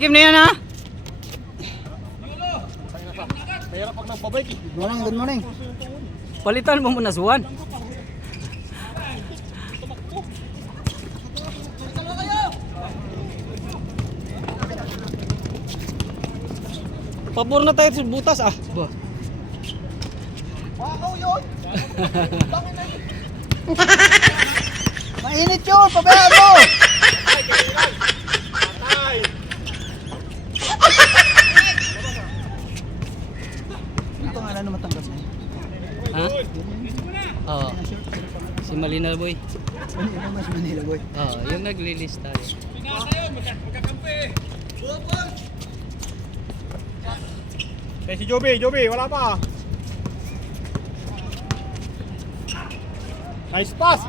game na yan ha. Mahirap pag nagpabike. Good morning. Palitan mo muna Juan. Pabor na tayo sa butas ah. Ba. Wow, yun! Mainit yun! Pabayaan mo! Ano pangalan na matanggas mo? Ha? Oo. Si Malina boy. Ano mas Manila boy? Oo, yung naglilista. Si Joby, wala pa. Nice pass.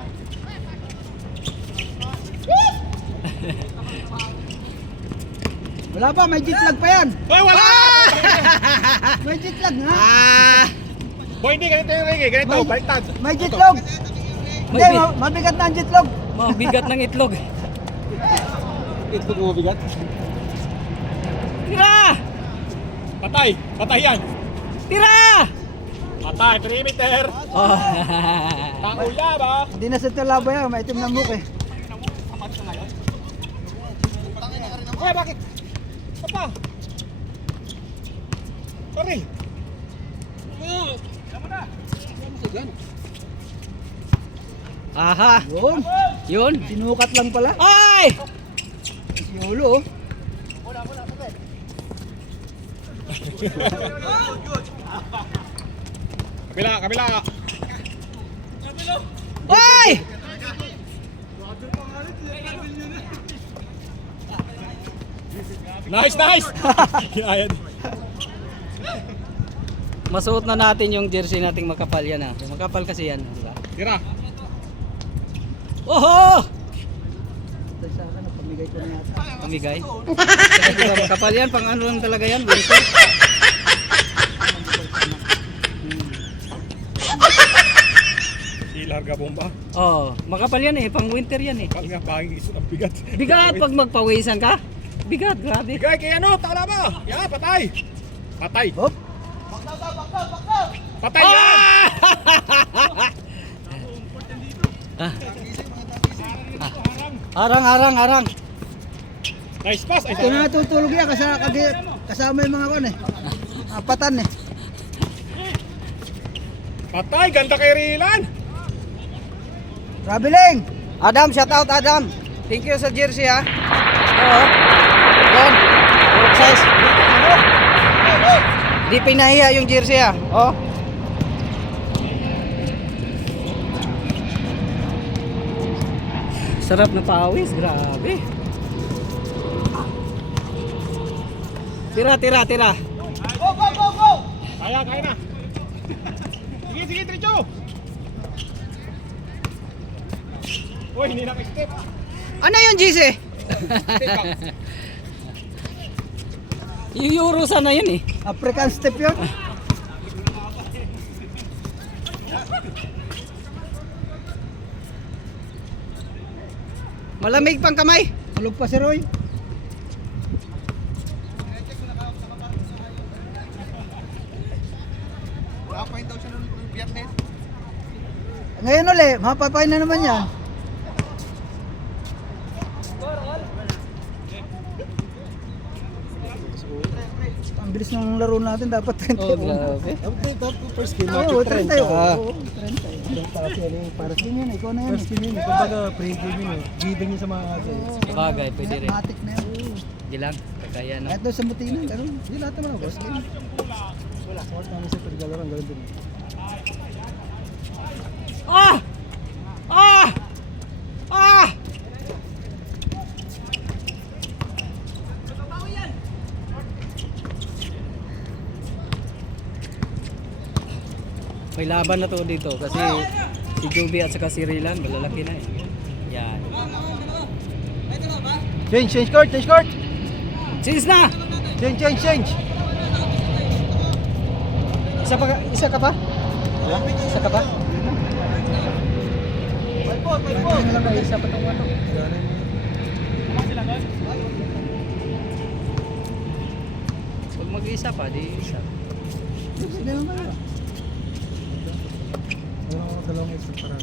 Wala pa, may jet lag pa yan! Hoy, wala! May jet lag nga! Boy, hindi ganito yung ring eh. Ganito, May- baliktad. May jet lag! Hindi, May mabigat na ang jet lag! mabigat ng itlog. Ito ko mabigat. Tira! Patay yan. Tira! Patay, 3 meter. Oh. Takuya ba? Hindi na sa talaba yan, may itim ng buhok eh. Hoy, bakit? Apa? Sorry. Aha. Yun! Yun. Sinukat lang pala. Ay! Si Yolo oh. Kabila. Ay! Nice. Kinaya din. Masuot na natin yung jersey nating makapal yan ha. Makapal kasi yan. Diba? Tira. Oho! Sa akin, pamigay ko na yata. Pamigay. Kasi diba makapal yan, pang ano lang talaga yan. Winter. Larga bomba. Oh, makapal yan eh, pang winter yan eh. Kal nga panging iso ng bigat. Bigat pag magpawisan ka. Bigat, grabe. Bigay kay ano, tala ba? Ya, patay. Hop! Patay yan. Ah. Arang. Nice pass. Ay, Ito na natutulog yan kasama yung mga kan eh. Apatan eh. patay, ganda kay Rilan. Traveling! Adam, shout out Adam. Thank you sa jersey ha. Oo. Yan. Good size. Di pinahiya yung jersey ha. Oh. Sarap na pawis, grabe. Tira. Kaya na. Sige, Tricho. Uy, hindi naka-step. Ano yung jersey? Yung Euro sana yun eh. African step yun. Malamig pang kamay. Tulog pa si Roy. Nakapain daw siya nung Biyernes. Ngayon ulit, mapapain na naman yan. Ang bilis ng laro natin, dapat 30. Oh, grabe. Dapat first game. Oo, 30. Oo, 30. Para sa yun, ikaw na yan. First game yun, kumbaga pre-game yun, given yun sa mga Bagay, pwede rin. Matik na yun. Di lang, kagaya no. Kahit doon sa Mutinan, gano'n. Yun lahat naman, first game. wala. Sort namin sa Pergalaran, gano'n din. Ah! May laban na to dito kasi si Joby at saka si Rilan malalaki na eh. Yan. Change court! Cheers na! Change! Isa ka pa? Isa ka pa? Isa pa itong ano. Mag-isa pa, di isa. Pwede naman kayo. Meron ako dalawang extra para.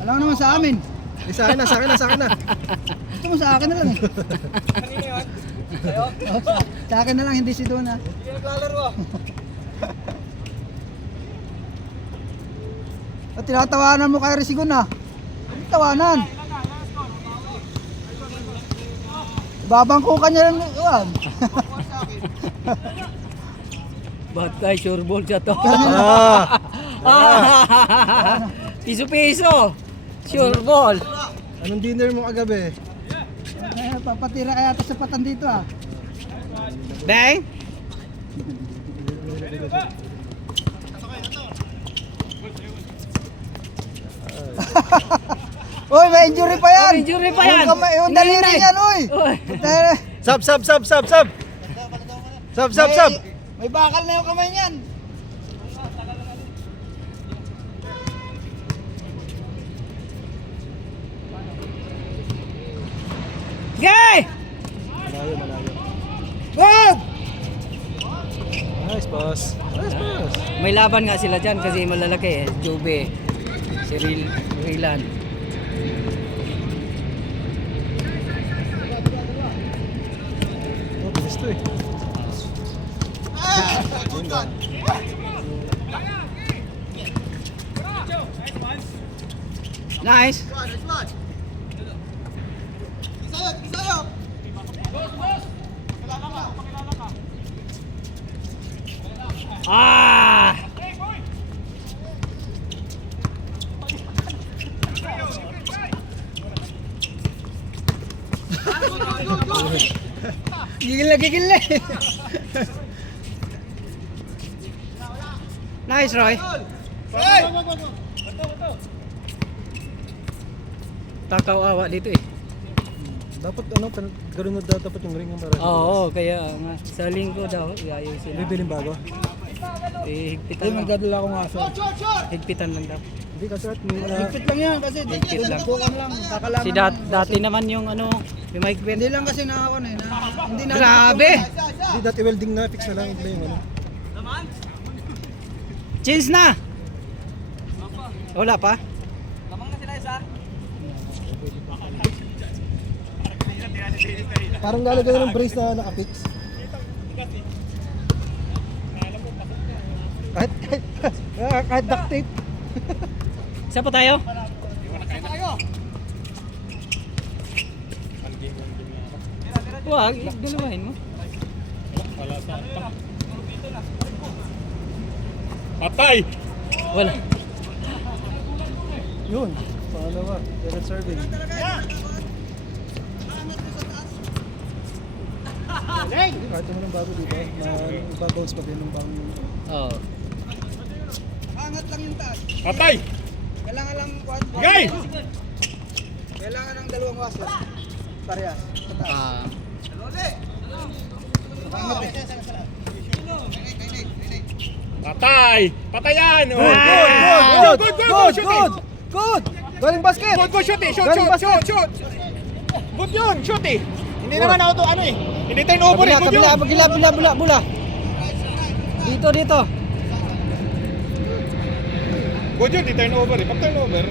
Alam mo naman sa amin. Sa akin na, sa akin na, sa akin na. Gusto mo sa akin na lang eh. Sa akin na lang, hindi si Dona. Hindi naglalaro. At tinatawanan mo kay Risigon ah. Ano tawanan? Babangko ka niya lang. Batay, sure ball ka to. Ah! Piso-piso. Sure ball. Anong dinner mo kagabi? Papatira kaya ito sa patan dito ah. Bang! Uy, may injury pa yan! May injury pa yan! Yung daliri Hinay-hinay. yan, uy! Uy. Sab, sab, sab, sab, sab! Sab, sab, sab! May bakal na yung kamay niyan. Gay! Malayo, malayo. Good! Nice, boss. Nice, boss. May laban nga sila dyan kasi malalaki eh. Jube, si Rilan. Oh, bilis to eh. Nice! Ah! Gigil na gigil na eh. Nice, Roy. Takaw awa dito eh. Dapat ano, gano'n na dapat yung ring ng para. Oo, kaya nga. Sa linggo daw, iayusin na. Bibiling bago. Eh, higpitan Hindi, lang. magdadala akong aso. Higpitan lang daw. Hindi kasi at Higpit lang yan kasi Higpit lang. bukan lang. Kakalaman Si dati naman yung ano, yung Mike Ben. Hindi lang kasi nakakon eh. Hindi na. Grabe! Hindi, dati welding na, fix na lang. Iba yung ano. Change na! Wala pa? Parang lalagyan ng brace na nakafix. Kahit duct tape. Isa pa tayo? Wag, dalawahin mo. Patay! Wala. Yun. Pangalawa. Direct serving. Kahit naman ang bago dito, mag-bounce pa din ng bago. Oo. Angat lang yung taas. Patay! Kailangan lang Gay! Kailangan ng dalawang washer. Parehas. Ah. Angat eh. Patay! Patayan! Oh, Good! good, shoot eh. Good! Galing basket! Good, shoot eh. Shoot, Galing shoot, shoot, shoot. Good yun, shoot eh. Hindi naman ako to ano eh. Hindi turnover eh, good yun. Bula. Dito. Good yun, di turnover eh. Pag turnover,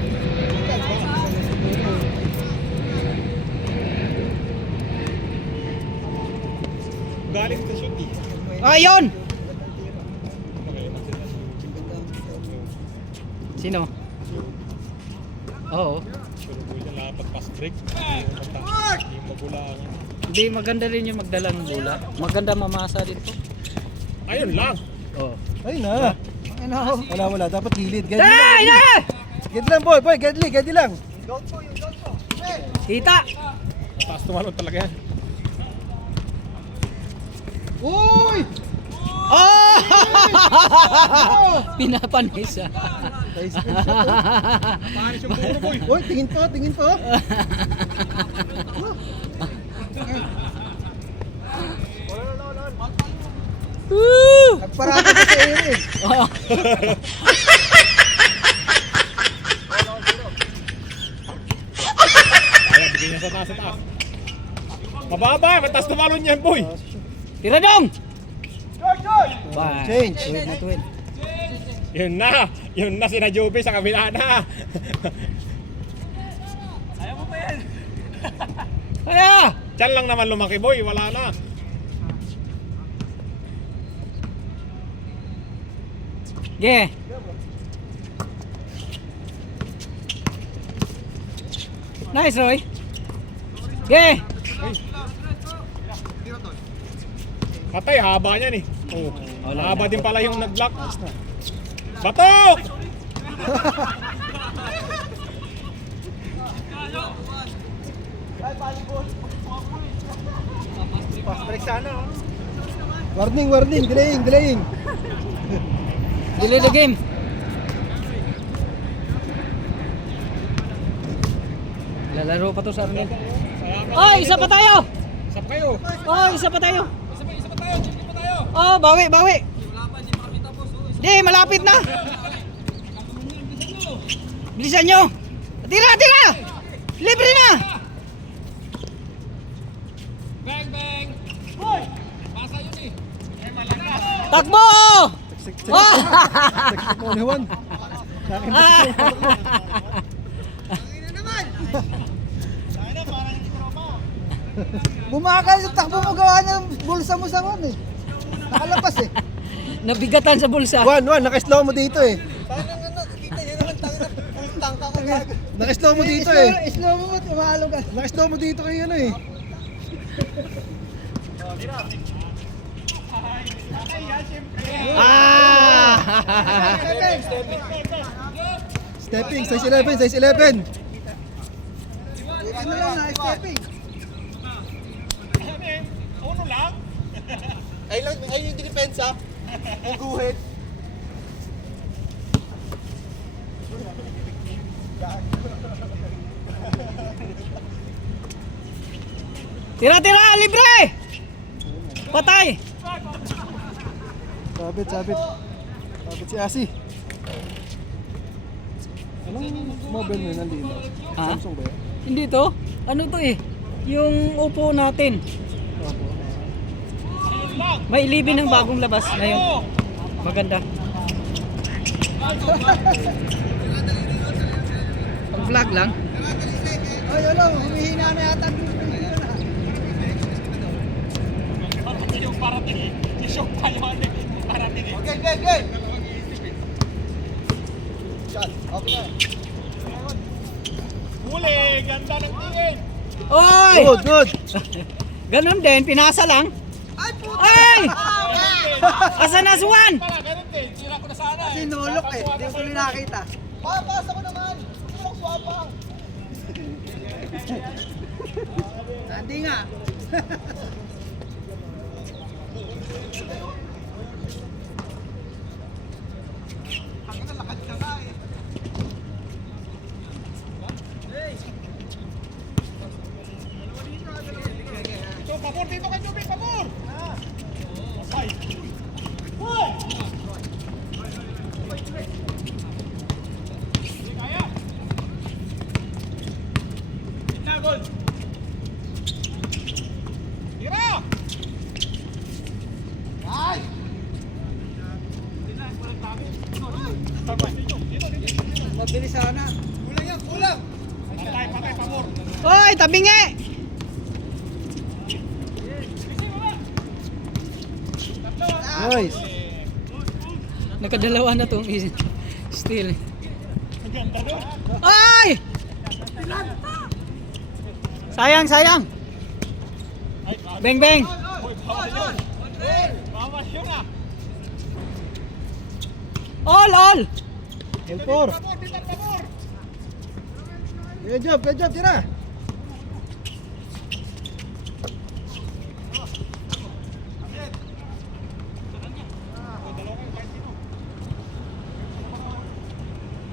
galing sa shoot eh. Ayun! Sino? Oo. Pero po siya lapat pass break. Hindi magulangan. Hindi, maganda rin yung magdala ng bula. Maganda mamasa dito. Ayun lang. Oo. Ayun na. Ano? Wala. Dapat gilid. Gedli Ay! lang. Ay! Gedli lang, boy. Gedli lang. Kita! Taas tumalon talaga yan. Uy! Oh! Pinapanis ah. Tayo screenshot. Panis yung puro boy. Uy, tingin pa. Woo! Nagparata ka sa iyo eh. Nasa taas, sa taas. Mababa, mataas na balon niyan, boy. Tira dong! Bye. Change. Tuwid na tuwid. Yun na, sina Joby sa kabila na. Kaya! Diyan lang naman lumaki, boy, wala na. Ge! Nice, Roy! Ge! Patay, haba niyan eh. Oh, Wala haba na. din pala yung nag-block. Batok! Fast break sana. Warning, warning. Delaying, delaying. Delay the game. Lalaro pa to sa Arnel. Oh, isa pa tayo! Sap kayo. Oh, isa pa tayo! Oh, bawi, bawi! Di, malapit na! Bilisan nyo! Tira, tira! Libre na! Takbo! Oh! Only one. Bumakal yung takbo mo, gawa ng bulsa mo sa one eh. Nakalapas eh. Nabigatan sa bulsa. One, naka-slow mo dito eh. Naka-slow mo dito eh. Slow mo mo, umalo ka. Naka-slow mo dito kayo ano eh. Ah! Stepping, size 11, size 11. Ano lang na, stepping. Uno lang. Ay yung dinipensa. Ang guhit. Tira, tira! Libre! Patay! Sabit, sabit. Sabit si Asi. Anong mobile mo nandito? Ha? Samsung ba yan? Hindi to. Ano to eh? Yung upo natin. Opo. May ilibin ng bagong labas ngayon. Maganda. Pag vlog lang. Ay, ano, humihina na yata. Yung parating eh. Yung paliwanag. Parating eh. Okay, okay, okay. Shot, okay na. Huli, ganda ng tingin. Oy! Good, good. Ganun din, pinasa lang. Ay! Asa na Juan? Pala, ganun din. Tira ko na sana eh. Sinulok eh, hindi ko nakita. Pasa ko naman. Sulok swapa. Hindi nga. So, pabor dito kay Joby, pabor! Ay! Hoy! Kaya! Gitna, gol! Tira! Ay! Mabilis sana. Kulang yan, kulang. Patay, patay, pabor! Oy, tabingi! Nice. Nakadalawa na tong steal. Ang ganda doon! Ay! Sayang, sayang. Beng, beng. Hoy, bawal yun! Bawal yun ah! All. L4. Pabor, bitan, pabor! Good job, tira.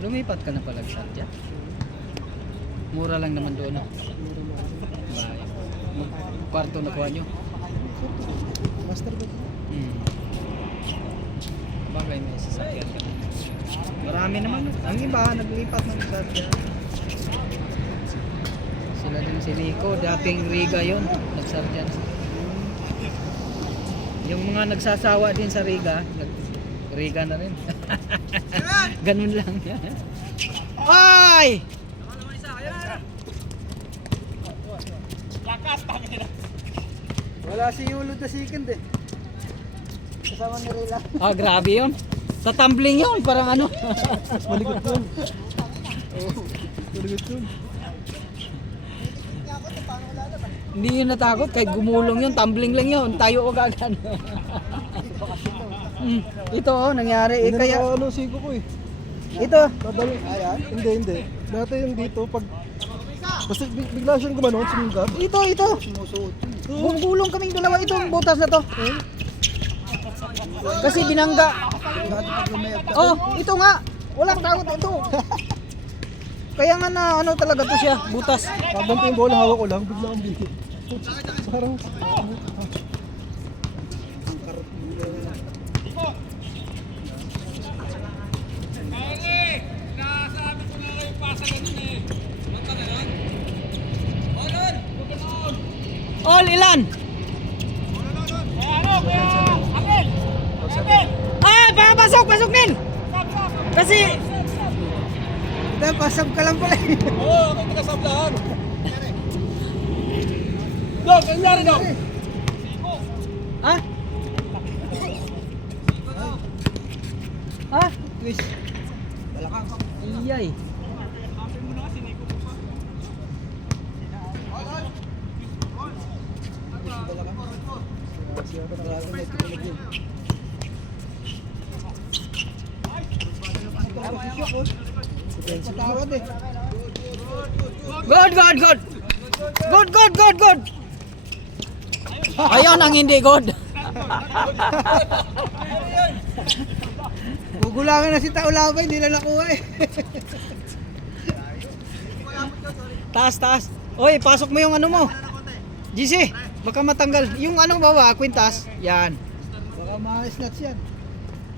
Lumipat ka na pala sa Satya. Mura lang naman doon. Kwarto na kuha nyo. Master ba? Bagay may sasakyan ka. Marami naman. Ang iba, naglipat ng Satya. Sila Wala din si Rico, dating Riga yun, nag-sergeant. Yung mga nagsasawa din sa Riga, Riga na rin. Ganun lang. Ay! Lakas, tangin na. Wala si Yulo the second eh. Kasama ni Rila. Ah, grabe yun. Sa tumbling yun, parang ano. Malikot yun. Malikot yun. Hindi yun natakot, kahit gumulong yun, tumbling lang yun, tayo o gagan. Ito oh, nangyari. Eh, kaya, Ano siko ko eh. ito, Dadali. Hindi. Dati yung dito pag basta bigla siyang gumanon, sumugab. ito. Gumulong kaming dalawa, ito ang butas na to. Kasi binangga. Oh, ito nga. Walang takot ito. Kaya nga na ano talaga to siya, butas. Pagbanto yung bola, hawak ko lang, bigla ang bigit. Parang All ilan? Ah, pasok Nin. Kasi ito, pasab ka lang pala eh. Oo, kaya taga-sablahan. Dog, ang nangyari dog? ha? Ha? Twist. Iyay. Siya pa talaga may tutulog yun. Patawad eh. Good. Ayun ang hindi good. Gugulangan na si Taulabay, hindi na nakuha eh. Taas. Oy, pasok mo yung ano mo. GC, baka matanggal. Yung anong baba, kwintas. Yan. Baka ma-snatch yan.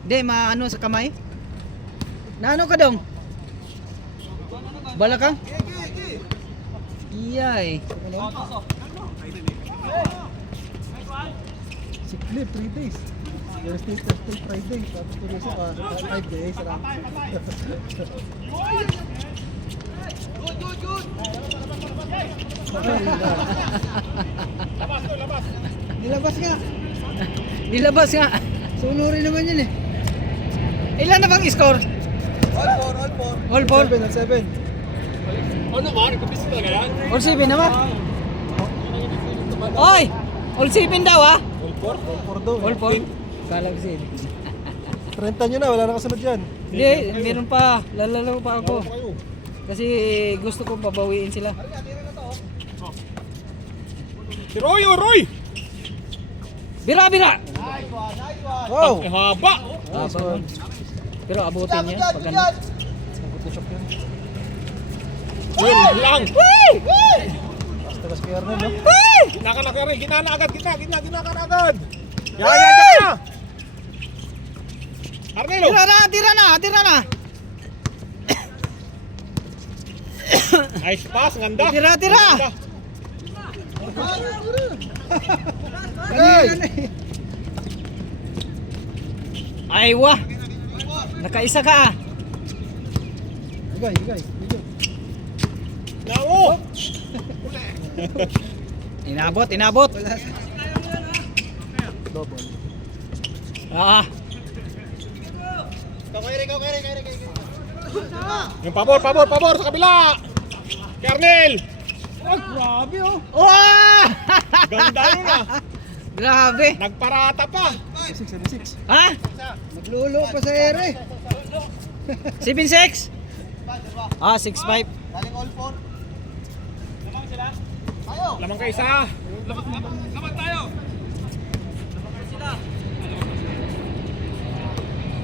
Hindi, maano sa kamay. Naano ka dong? Balakang? Iyay. Sick leave, 3 days. Thursday, Friday. Tapos tuloy siya 5 days. Nilabas nga. Nilabas nga. Sunurin naman yun eh. Ilan na bang score? All 4. 7 at 7. Ano ba? Nagpapis talaga yan? All 7 naman. Oy! All 7 daw ah. All 4 daw. All 4. Kala ko 7. 30 nyo na, wala na kasunod yan. Hindi, meron pa. Lalaro pa ako. Kasi gusto ko pabawiin sila. Si Roy! Bira! Wow! Ang haba! Ah, bago. Pero abutin yan pag ano. Photoshop yan. Yun lang! Basta kas kaya rin, no? Gina ka na rin! Gina ka na agad! Yan! Arnelo! Tira na. Nice pass, ganda! Tira. Ganda. Hey! Aywa. Nakaisa ka ah. Higay. Lao! Inabot. Double. Ah. Yung pabor sa kabila! Kernel! Ay, grabe oh! Wow! Ganda yun ah! Grabe. Nagparata pa! 6. Ha? Maglulo pa sa ere. 7-6? Ah, 6-5. Lamang ka isa!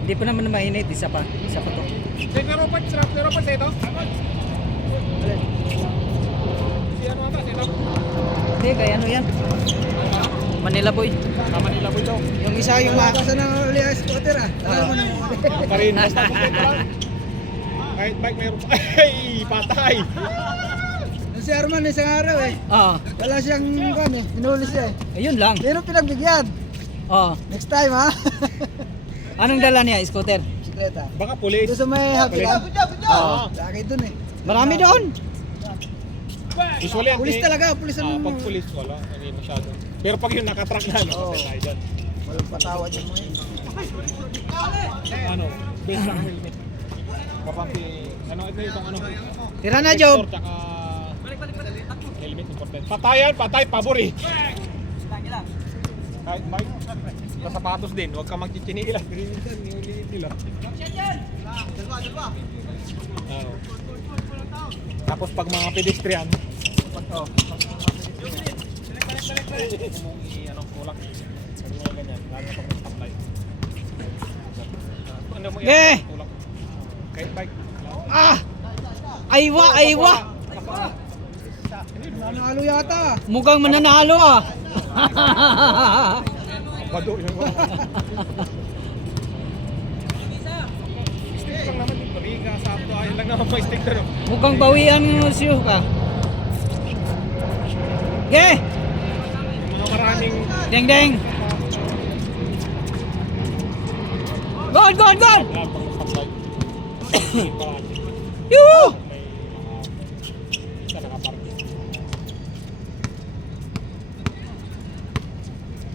Hindi pa naman mainit. Isa pa to. Laro pa sa ito? Si ano ata? Si Hindi, kaya ano yan? Manila Boy. Manila Boy daw. Yung isa yung Basta na uli ang scooter ah. Alam mo na. Ano pa rin, basta kompleto lang. Kahit bike mayroon pa. Ay, patay! Si Arman isang araw eh. Oo. Wala siyang kan eh. Hinuli siya eh. Ayun lang. Pero pinagbigyan. Oo. Next time ha. Anong dala niya? Scooter? Bisikleta. Baka pulis. Doon sa may happy land. Oo. Lagi doon eh. Marami doon. Usually, ang Pulis talaga, pulis ang pag pulis, wala. Hindi masyado. Pero pag yung nakatrack na, no, Oo. patay tayo dyan. walang patawad yung mga yun. Ano, base ng helmet. Kapag ano, ito yung ano. Tira na, Job. Protector, tsaka helmet important. Patayan, patay, pabori. Kahit bike, sa sapatos din, huwag ka magchichinilas. Niulit nila. Ano. Tapos pag mga pedestrian, ano, kulak. Ano mga ganyan, lalo na pag stoplight. Ano mo Eh! kulak. Kahit bike. Ah! Aywa, aywa! Nanalo yata. Mukhang mananalo ah. Bado yung mga. Stick lang naman yung baliga, sakto. Ayun lang naman may stick na no. Mukhang bawian mo siyo ka. Ge! Mga maraming Deng deng! Gol, gol, gol! lahat pang stoplight. Parati. Yoo! May mga isa nakaparking.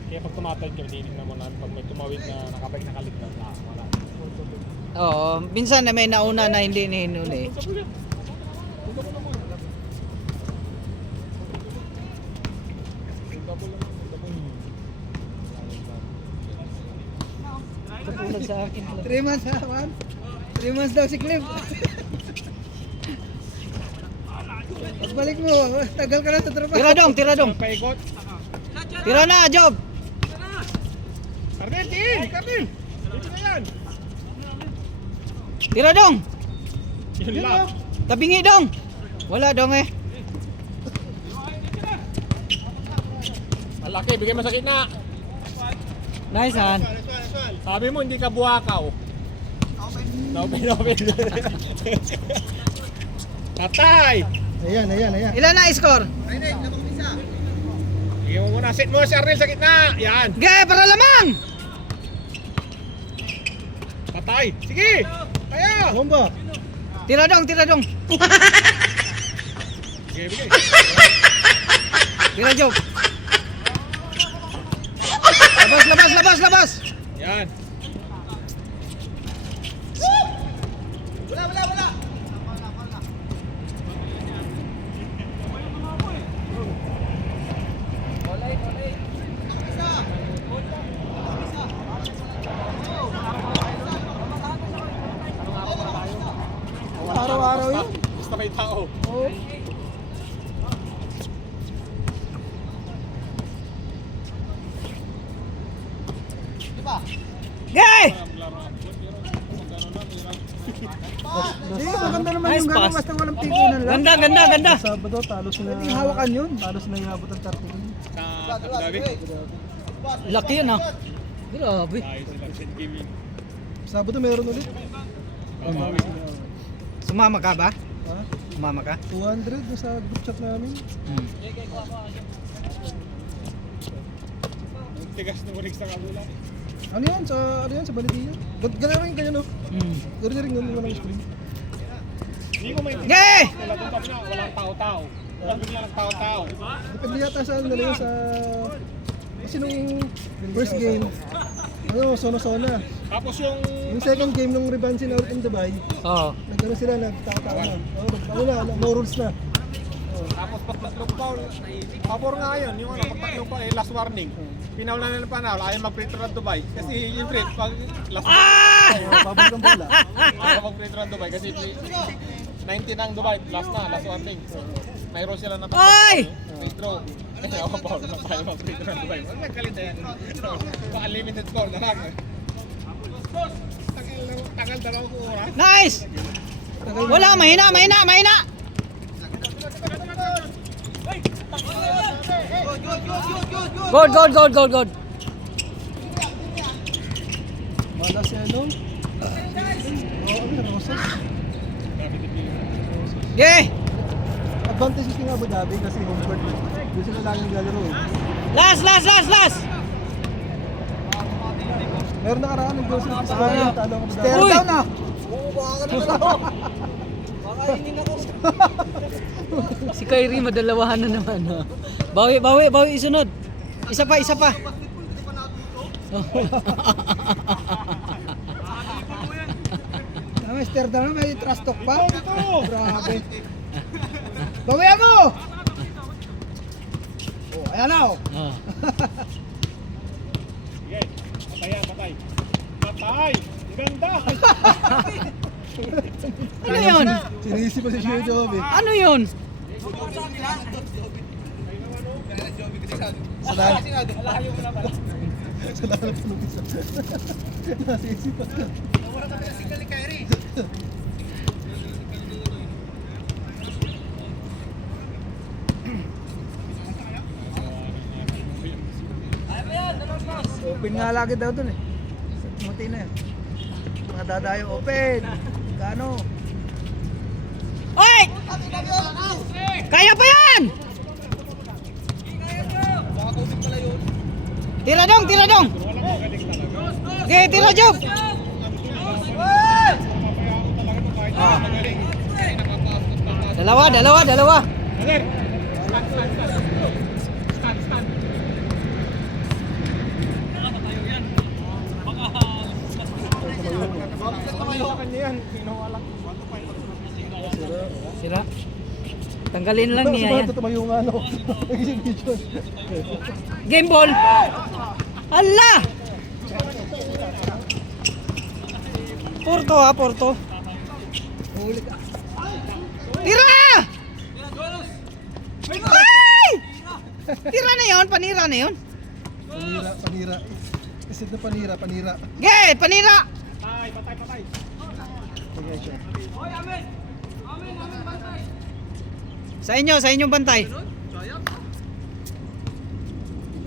Kaya pag tumatay ka, dinig naman natin pag may tumawid na nakabike nakaligtas na wala. Oo, minsan na may nauna na hindi nihinuli. Punta mo yan. Punta mo naman. Punta mo lang. Punta mo. Katulad sa akin. 3 months ha, man. 3 months daw si Cliff. Pagbalik mo, tagal ka na sa trabaho. Tira dong, tira dong. Paikot. Tira na, Job! Carnel, tiin! Carnel! Dito na yan! Tira dong! Yun lang. Tabingi dong! Wala dong eh. Malaki, bigay mo sa gitna. Nice han. Sabi mo hindi ka buwakaw. Open. Tatay! Ayan, ayan, ayan. Ilan na score? Bigay mo muna. Set mo si Arnel sa gitna. Yan. Ge, para lamang! Patay. Sige. Kaya. Bomba. Tira dong, tira dong. Bigay. Tira Job. Labas, labas, labas, labas! Yan. Araw-araw yun. Basta may tao. Oo. Ge! Hindi, maganda naman Nice yung gano'n, pass. basta walang pikunan lang. Ganda, ganda, ganda. Sabado, talo sila. Pwede hawakan yun. Talo sila yung abot ng 30. Sa David. Laki yun ah. Grabe. Tayo sila. St. Gaming. Sabado meron ulit. Babawi. Sumama ka ba? Ha? Sumama ka? 200 na sa group chat namin. Hmm. Tigas na ulit sa kabila. Ano yan? Sa Balitiya? Ganun rin ganyan no? Hmm. Ganun rin ganun walang screen. Hindi ko maintindihan. Ge! Wala doon sabi na walang tao-tao. Walang bigla ng tao-tao. Depende yata sa ano yun sa... Kasi nung first game, ano, sona-sona. Tapos yung Yung second game nung Revansin out in Dubai, Oo. nagkaroon sila, nagtatawa na. Ano na, no rules na. tapos pag tatlong foul, pabor nga yun. Yung ano, pag tatlong foul, last warning. Pinaul na ng panalo, ayaw mag-free throw ng Dubai. Kasi yung free, pag last Pabalik ang bola. ayaw mag-free throw ng Dubai. Kasi 19 ang Dubai, last warning. Mayroon sila na Oy! free throw. Ayaw foul, ayaw mag-free throw ng Dubai. Huwag nagkalita yan. Unlimited score na lang. Tagal dalawang oras. Nice! Wala, mahina, mahina, mahina! Good, good, good, good, good. Mala si ano? Oo, ano, Rosas. Ge! advantage ng Abu Dhabi kasi home court. Doon sila laging lalaro eh. Last! Meron nakaraan ng goal sila sa kanya, talo ang Abu Dhabi. Uy! Down na! Si Kyrie madalawahan na naman. Ha? Bawi isunod. Isa pa. Amsterdam may trash talk pa. Grabe. Bawian mo! Oh, ayan na oh. Patay. Ganda! Ano yun? Sinisi pa si Shio Jovi. Ano yun? Salamat po nung isa. Nasisi pa. Open nga lagi daw dun eh. Muti na yun. Mga dadayo open. Kano? Oy! Kaya pa yan! Tira dong! Okay, tira Job! Dalawa. Sira. Tanggalin lang niya yan. Tumayo nga ano. Exhibition. Game ball. Ala! Porto. Tira! Ay! Tira na yun, panira na yun. Panira. Isid na panira. Okay, panira. Patay. Okay, siya. Sa inyong bantay.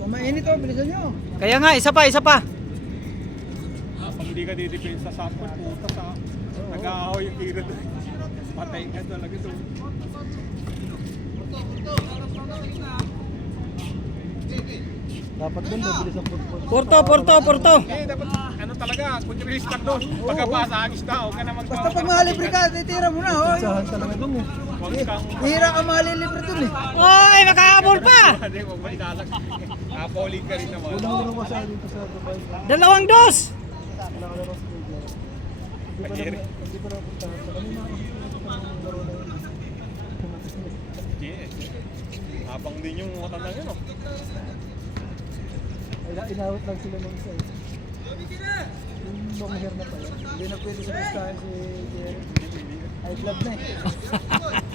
Kumainit oh, bilisan nyo. Kaya nga, isa pa. Pag hindi ka didepensa sa sapon, puta sa nag-aahoy yung tira doon. Patay ka talaga doon. Dapat doon, mabilis ang football. Porto. Dapat ano talaga, kung i-restart doon. Pagkapasa, agis na, huwag ka naman. Basta pag mahalibre ka, titira mo na. Oh. Sahan talaga doon eh. Huwag kang... Hira ka mahalibre dun eh. Oy, makahabol pa! Hindi, huwag mo italag. Kapolig ka rin naman. Unang ko sa dito sa Dubai. 2 dos! Wala ka laro sa Dubai. Hindi pa napunta. Sa kanina ako laro na yun. Yes. Habang din yung matandang yun, oh. Inawit lang sila ng isa. Yung long hair na pala. Hindi na pwede sa listahan si Jerry. High blood na eh.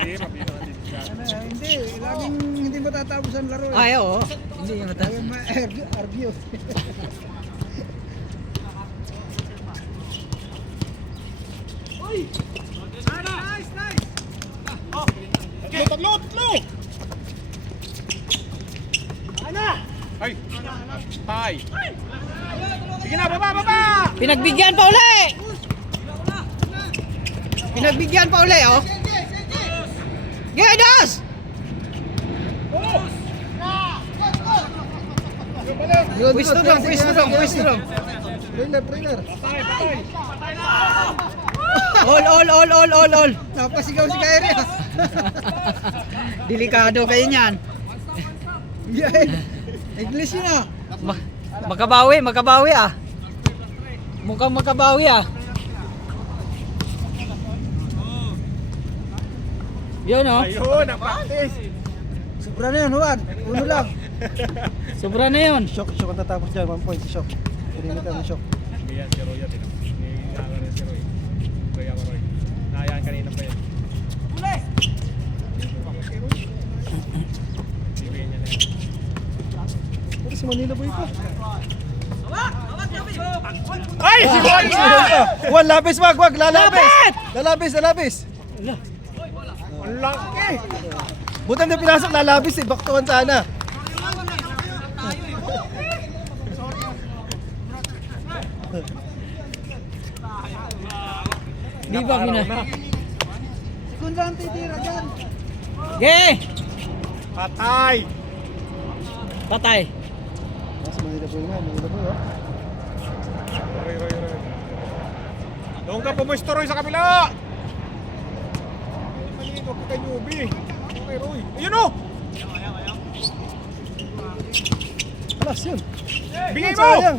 Hindi, mabino natin siya. Hindi, laging hindi matatapos ang laro eh. Ay, oo. Hindi matatapos. Ma-argue. Tatlo! Ay! Tay! Sige na, baba! Pinagbigyan pa uli, oh. Gedos! Pwesto dong. Trailer. All. Napasigaw si Kyrie. Delikado kayo niyan. English yun ah. Makabawi ah. Mukhang makabawi ah. Yun oh. Ayun, na-practice! Sobra na yun, Juan. Uno lang. Sobra na yun. Shock ang tatapos dyan. 1 point si Shock. Pinimitan ng Shock. Hindi yan si Roy at Nagano rin si Roy. Roy. Nayaan kanina pa yan. Uli! Bibigyan niya na yan. Pero si Manila Boy pa. Ay! Si Boy! Juan, labis wag! Lalabis! Ang laki! Butan na pinasok, lalabis eh. Baktuan sana. Di ba pina? Kung lang titira dyan. Ge! Patay! Patay. Mas mahirap po naman. Mahirap po. Oh. Roy. Doon ka pumusto, Roy, sa kabila! Maligo ka kay Newbie. Okay, Roy. Ayun o! Alas yun. Bigay mo! Sayang.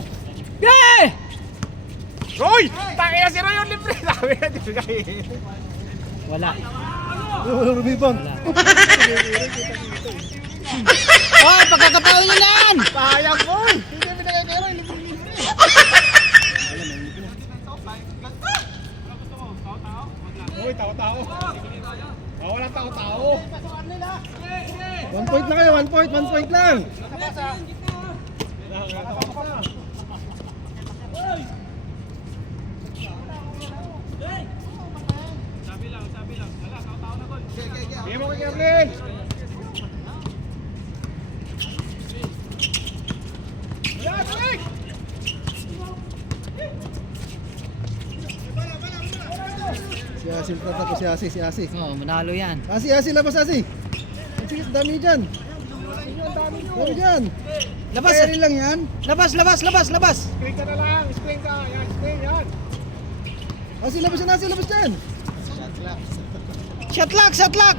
Ge! Roy! Takiya si Roy yung libre. Sabi na, di bigay. Wala. Walang rebound. Oh, pagkakataon nyo na yan! Sayang, Roy! Hindi binigay kay Roy, libre. Roy, tao-tao. Walang tao-tao. 1 point na kayo. 1 point. 1 point lang. Bigay mo kay Gabriel. Wala, balik! Si Asi. Tatakbo si Asi. Si Asi. Oh, manalo yan. Asi. Labas Asi. Sige, dami dyan. Dami dyan. Labas! Carry lang yan. Labas! Screen ka na lang. Screen ka. Yan, screen yan. Asi, labas yan. Asi, labas dyan. Shot lock!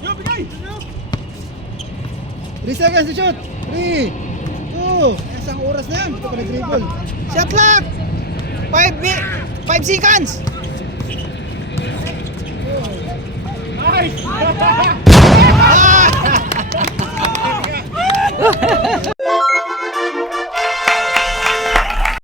Yo, bigay! 3 seconds to shoot. 3, 2. Isang oras na yan. Ito pa nag-dribble. Shot lock! 5 seconds! Nice!